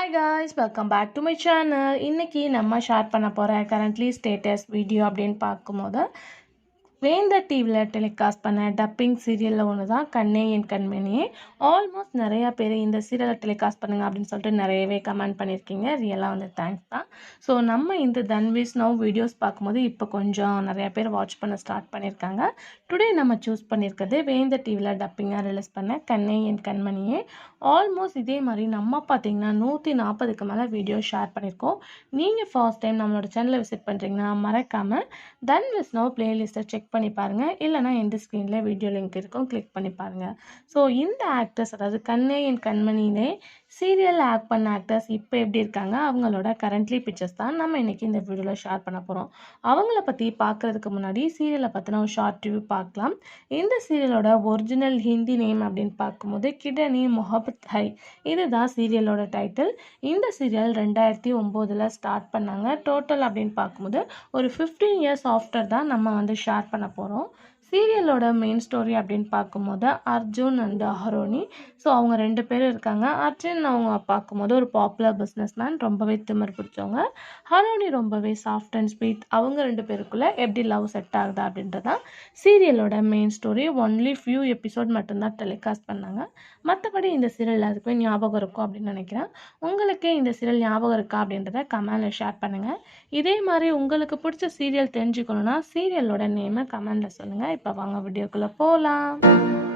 Hi guys, welcome back to my channel. இன்றைக்கி நம்ம share பண்ண போகிற கரண்ட்லி ஸ்டேட்டஸ் வீடியோ அப்படின்னு பார்க்கும்போது வேந்தர் டிவியில் டெலிகாஸ்ட் பண்ண டப்பிங் சீரியலில் ஒன்று தான் கண்ணே என் கண்மணியே. ஆல்மோஸ்ட் நிறையா பேர் இந்த சீரியலை டெலிகாஸ்ட் பண்ணுங்க அப்படின்னு சொல்லிட்டு நிறையவே கமெண்ட் பண்ணியிருக்கீங்க. ரியலாக தேங்க்ஸ் தான். ஸோ நம்ம இந்த தன்விஸ் நவ் வீடியோஸ் பார்க்கும்போது இப்போ கொஞ்சம் நிறையா பேர் வாட்ச் பண்ண ஸ்டார்ட் பண்ணியிருக்காங்க. டுடே நம்ம சூஸ் பண்ணியிருக்கிறது வேந்தர் டிவியில் டப்பிங்காக ரிலீஸ் பண்ண கண்ணே என் கண்மணியே. ஆல்மோஸ்ட் இதே மாதிரி நம்ம பார்த்தீங்கன்னா 140க்கு மேலே வீடியோ ஷேர் பண்ணியிருக்கோம். நீங்கள் ஃபர்ஸ்ட் டைம் நம்மளோட சேனலை விசிட் பண்ணுறீங்கன்னா மறக்காமல் தன்விஸ் நவ் பிளேலிஸ்ட்டை செக் பண்ணி பாருங்கள். இல்லைனா எந்த ஸ்க்ரீனில் வீடியோ லிங்க் இருக்கும், கிளிக் பண்ணி பாருங்கள். ஸோ இந்த ஆக்டர்ஸ், அதாவது கண்ணே என் கண்மணியிலே சீரியல் ஆக்ட் பண்ண ஆக்டர்ஸ் இப்போ எப்படி இருக்காங்க, அவங்களோட கரண்ட்லி பிக்சர்ஸ் தான் நம்ம இன்றைக்கி இந்த வீடியோவில் ஷேர் பண்ண போகிறோம். அவங்கள பற்றி பார்க்குறதுக்கு முன்னாடி சீரியலை பற்றின ஒரு ஷார்ட் ரிவ்யூ பார்க்கலாம். இந்த சீரியலோட ஒரிஜினல் ஹிந்தி நேம் அப்படின்னு பார்க்கும்போது கிடனி மொஹபத் ஹை, இதுதான் சீரியலோட டைட்டில். இந்த சீரியல் 2009 ஸ்டார்ட் பண்ணாங்க. டோட்டல் அப்படின்னு பார்க்கும்போது ஒரு 15 இயர்ஸ் ஆஃப்டர் தான் நம்ம ஷேர் பண்ண போகிறோம். சீரியலோட மெயின் ஸ்டோரி அப்படின்னு பார்க்கும்போது அர்ஜுன் அண்ட் ஹரோனி, ஸோ அவங்க 2 பேரும் இருக்காங்க. அர்ஜுன் அவங்க பார்க்கும்போது ஒரு பாப்புலர் பிஸ்னஸ் மேன், ரொம்பவே திமிர் பிடிச்சவங்க. ஹரோனி ரொம்பவே சாஃப்ட் அண்ட் ஸ்வீட். அவங்க 2 பேருக்குள்ளே எப்படி லவ் செட் ஆகுதா அப்படின்றதான் சீரியலோட main story. Only few episode மட்டும்தான் டெலிகாஸ்ட் பண்ணாங்க. மற்றபடி இந்த சீரியல் அதுக்குமே ஞாபகம் இருக்கும் அப்படின்னு நினைக்கிறேன். உங்களுக்கு இந்த சீரியல் ஞாபகம் இருக்கா அப்படின்றத கமெண்டில் ஷேர் பண்ணுங்கள். இதே மாதிரி உங்களுக்கு பிடிச்ச சீரியல் தெரிஞ்சுக்கணுன்னா சீரியலோட நேமை கமெண்டில் சொல்லுங்கள். இப்போ வாங்க வீடியோக்குள்ளே போகலாம்.